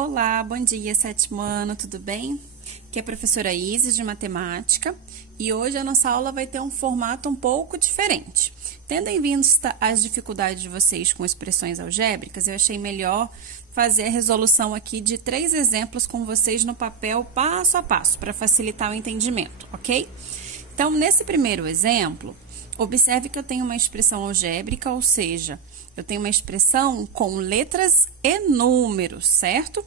Olá, bom dia, sétimo ano, tudo bem? Aqui é a professora Isis de Matemática e hoje a nossa aula vai ter um formato um pouco diferente. Tendo em vista as dificuldades de vocês com expressões algébricas, eu achei melhor fazer a resolução aqui de 3 exemplos com vocês no papel passo a passo, para facilitar o entendimento, ok? Então, nesse primeiro exemplo, observe que eu tenho uma expressão algébrica, ou seja, eu tenho uma expressão com letras e números, certo?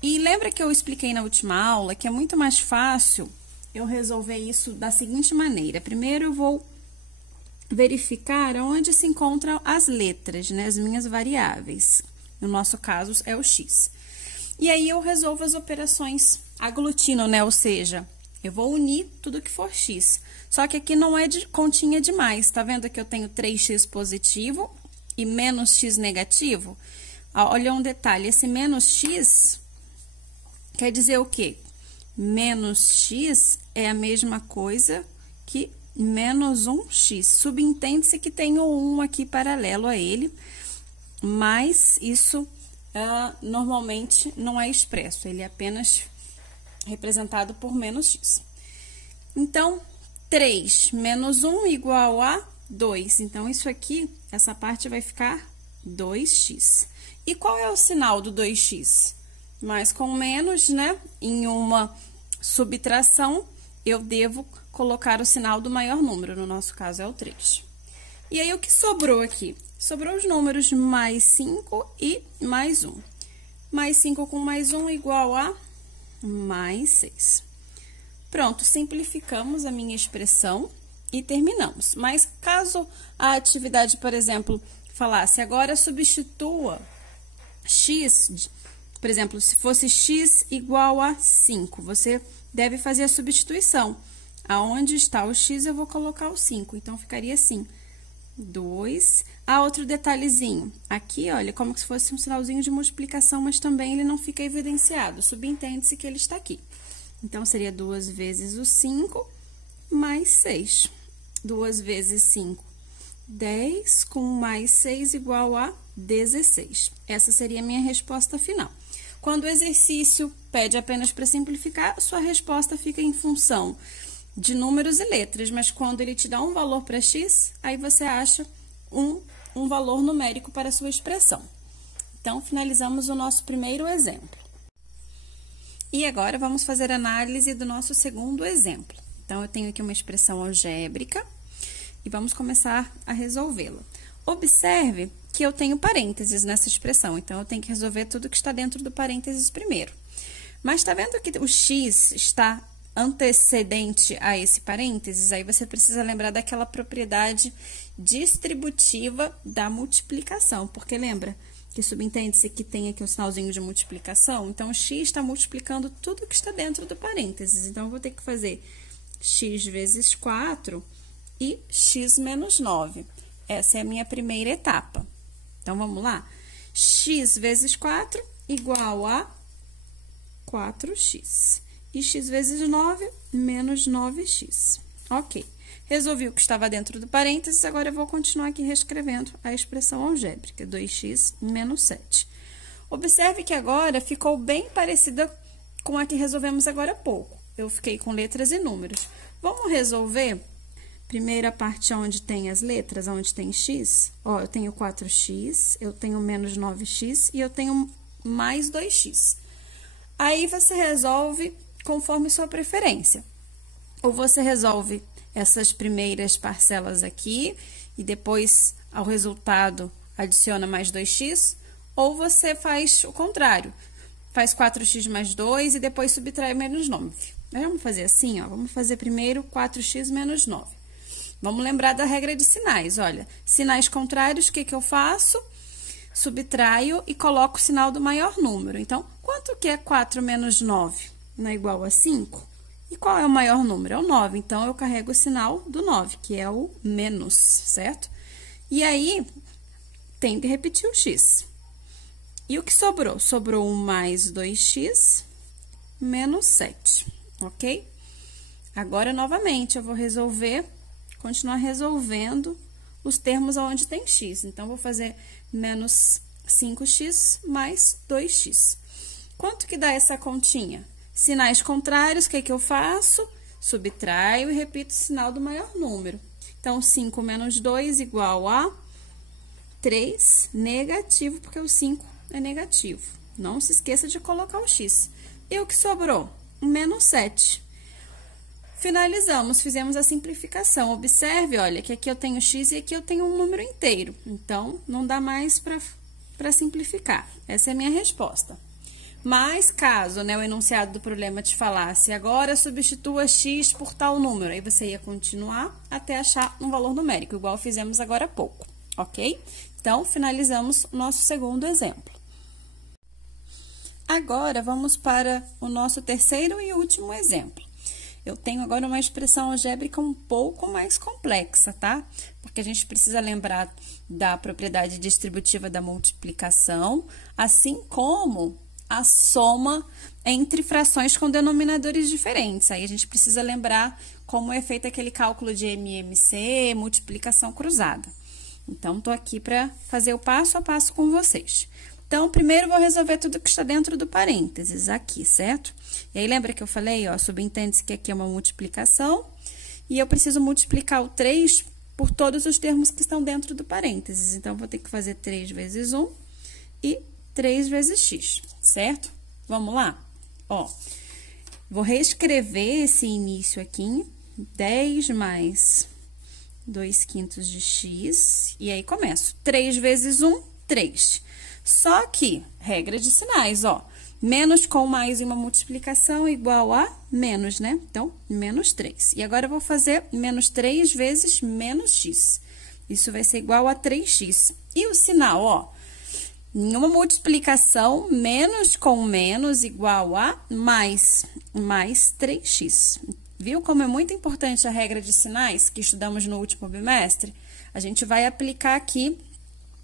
E lembra que eu expliquei na última aula que é muito mais fácil eu resolver isso da seguinte maneira. Primeiro eu vou verificar onde se encontram as letras, né? As minhas variáveis. No nosso caso é o x. E aí eu resolvo as operações aglutino, né? Ou seja, eu vou unir tudo que for x. Só que aqui não é de continha demais. Tá vendo que eu tenho 3x positivo e menos x negativo? Olha um detalhe, esse menos x quer dizer o quê? Menos x é a mesma coisa que menos 1x. Subentende-se que tem um 1 aqui paralelo a ele, mas isso normalmente não é expresso, ele é apenas representado por menos x. Então, 3 menos 1 igual a 2. Então, isso aqui, essa parte vai ficar 2x. E qual é o sinal do 2x? Mas com menos, né? Em uma subtração, eu devo colocar o sinal do maior número, no nosso caso é o 3. E aí, o que sobrou aqui? Sobrou os números mais 5 e mais 1. Mais 5 com mais 1 igual a mais 6. Pronto, simplificamos a minha expressão e terminamos. Mas caso a atividade, por exemplo, falasse agora substitua x, por exemplo, se fosse x igual a 5, você deve fazer a substituição. Aonde está o x, eu vou colocar o 5, então ficaria assim, 2. Outro detalhezinho, aqui, olha, como se fosse um sinalzinho de multiplicação, mas também ele não fica evidenciado, subentende-se que ele está aqui. Então, seria 2 vezes o 5 mais 6. 2 vezes 5, 10, com mais 6 igual a 16. Essa seria a minha resposta final. Quando o exercício pede apenas para simplificar, sua resposta fica em função de números e letras, mas quando ele te dá um valor para x, aí você acha um valor numérico para a sua expressão. Então, finalizamos o nosso primeiro exemplo. E agora, vamos fazer análise do nosso segundo exemplo. Então, eu tenho aqui uma expressão algébrica e vamos começar a resolvê-la. Observe que eu tenho parênteses nessa expressão, então, eu tenho que resolver tudo que está dentro do parênteses primeiro. Mas, tá vendo que o x está antecedente a esse parênteses? Aí, você precisa lembrar daquela propriedade distributiva da multiplicação, porque lembra que subentende-se que tem aqui um sinalzinho de multiplicação? Então, o x está multiplicando tudo que está dentro do parênteses. Então, eu vou ter que fazer x vezes 4 e x menos 9. Essa é a minha primeira etapa. Então, vamos lá? X vezes 4 igual a 4x. E x vezes 9, menos 9x. Ok. Resolvi o que estava dentro do parênteses, agora eu vou continuar aqui reescrevendo a expressão algébrica, 2x menos 7. Observe que agora ficou bem parecida com a que resolvemos agora há pouco. Eu fiquei com letras e números. Vamos resolver primeiro a parte onde tem as letras, onde tem x. Ó, eu tenho 4x, eu tenho menos 9x e eu tenho mais 2x. Aí, você resolve conforme sua preferência. Ou você resolve essas primeiras parcelas aqui e depois, ao resultado, adiciona mais 2x, ou você faz o contrário, faz 4x mais 2 e depois subtrai menos 9. Mas vamos fazer assim, ó, vamos fazer primeiro 4x menos 9. Vamos lembrar da regra de sinais, olha, sinais contrários, o que eu faço? Subtraio e coloco o sinal do maior número. Então, quanto que é 4 menos 9? Não é igual a 5? E qual é o maior número? É o 9. Então, eu carrego o sinal do 9, que é o menos, certo? E aí, tem que repetir o x. E o que sobrou? Sobrou um mais 2x menos 7, ok? Agora, novamente, eu vou continuar resolvendo os termos onde tem x. Então, vou fazer menos 5x mais 2x. Quanto que dá essa continha? Sinais contrários, o que que eu faço? Subtraio e repito o sinal do maior número. Então, 5 menos 2 igual a 3 negativo, porque o 5 é negativo. Não se esqueça de colocar o x. E o que sobrou? Menos 7. Finalizamos, fizemos a simplificação. Observe, olha, que aqui eu tenho x e aqui eu tenho um número inteiro. Então, não dá mais para simplificar. Essa é a minha resposta. Mas, caso, né, o enunciado do problema te falasse, agora substitua x por tal número, aí você ia continuar até achar um valor numérico, igual fizemos agora há pouco, ok? Então, finalizamos o nosso segundo exemplo. Agora, vamos para o nosso terceiro e último exemplo. Eu tenho agora uma expressão algébrica um pouco mais complexa, tá? Porque a gente precisa lembrar da propriedade distributiva da multiplicação, assim como a soma entre frações com denominadores diferentes. Aí, a gente precisa lembrar como é feito aquele cálculo de MMC, multiplicação cruzada. Então, tô aqui para fazer o passo a passo com vocês. Então, primeiro vou resolver tudo que está dentro do parênteses aqui, certo? E aí, lembra que eu falei, ó, subentende-se que aqui é uma multiplicação, e eu preciso multiplicar o 3 por todos os termos que estão dentro do parênteses. Então, vou ter que fazer 3 vezes 1 e 3 vezes x, certo? Vamos lá? Ó, vou reescrever esse início aqui, 10 mais 2/5 de x, e aí começo. 3 vezes 1, 3. Só que, regra de sinais, ó, menos com mais uma multiplicação igual a menos, né? Então, menos 3. E agora, eu vou fazer menos 3 vezes menos x. Isso vai ser igual a 3x. E o sinal, ó, em uma multiplicação, menos com menos igual a mais 3x. Viu como é muito importante a regra de sinais que estudamos no último bimestre? A gente vai aplicar aqui,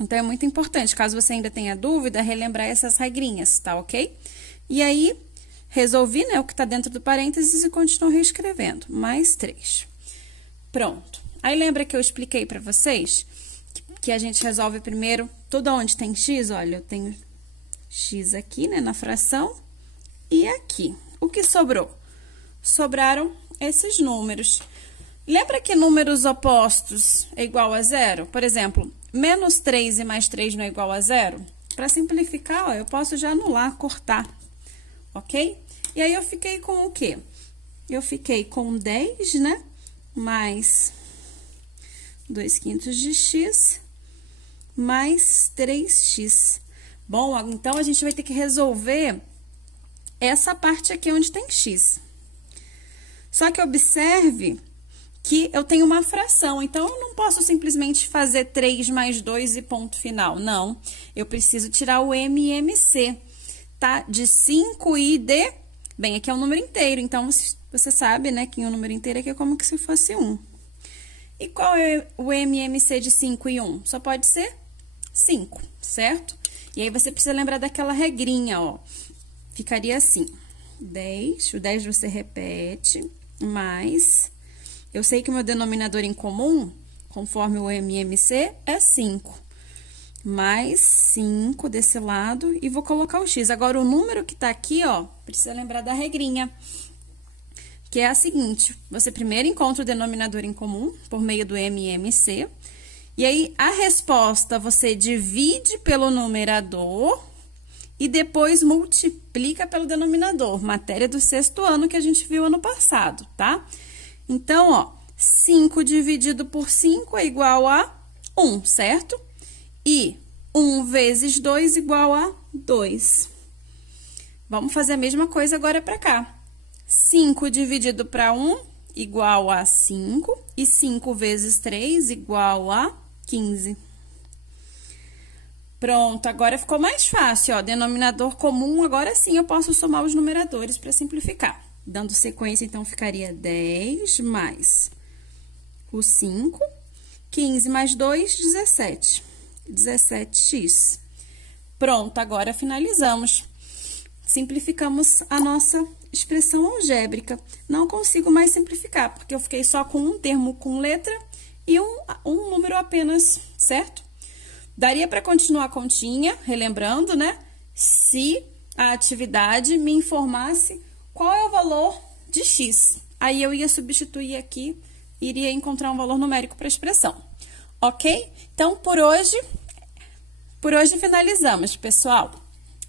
então é muito importante. Caso você ainda tenha dúvida, relembrar essas regrinhas, tá ok? E aí, resolvi, né, o que está dentro do parênteses e continuo reescrevendo. Mais 3. Pronto. Aí, lembra que eu expliquei para vocês que a gente resolve primeiro tudo onde tem x? Olha, eu tenho x aqui, né, na fração, e aqui. O que sobrou? Sobraram esses números. Lembra que números opostos é igual a zero? Por exemplo, menos 3 e mais 3 não é igual a zero? Para simplificar, ó, eu posso já anular, cortar, ok? E aí, eu fiquei com o quê? Eu fiquei com 10, né? Mais 2/5 de x, mais 3x. Bom, então, a gente vai ter que resolver essa parte aqui onde tem x. Só que observe que eu tenho uma fração, então, eu não posso simplesmente fazer 3 mais 2 e ponto final. Não, eu preciso tirar o MMC, tá? De 5 e de... Bem, aqui é um número inteiro, então, você sabe, né, que um número inteiro aqui é como que se fosse 1. E qual é o MMC de 5 e 1? Só pode ser 5, certo? E aí, você precisa lembrar daquela regrinha, ó. Ficaria assim, 10, o 10 você repete, mais... Eu sei que o meu denominador em comum, conforme o MMC, é 5. Mais 5 desse lado e vou colocar o x. Agora, o número que tá aqui, ó, precisa lembrar da regrinha, que é a seguinte: você primeiro encontra o denominador em comum por meio do MMC, e aí a resposta você divide pelo numerador e depois multiplica pelo denominador. Matéria do 6º ano que a gente viu ano passado, tá? Então, ó, 5 dividido por 5 é igual a 1, certo? E 1 vezes 2 igual a 2. Vamos fazer a mesma coisa agora para cá. 5 dividido para 1 igual a 5. E 5 vezes 3 igual a 15. Pronto, agora ficou mais fácil, ó. Denominador comum, agora sim eu posso somar os numeradores para simplificar. Dando sequência, então, ficaria 10 mais o 5, 15 mais 2, 17. 17x. Pronto, agora finalizamos. Simplificamos a nossa expressão algébrica. Não consigo mais simplificar, porque eu fiquei só com um termo com letra e um número apenas, certo? Daria para continuar a continha, relembrando, né? Se a atividade me informasse qual é o valor de x. Aí eu ia substituir aqui, iria encontrar um valor numérico para a expressão. Ok? Então, por hoje finalizamos, pessoal.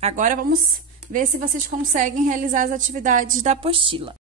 Agora vamos ver se vocês conseguem realizar as atividades da apostila.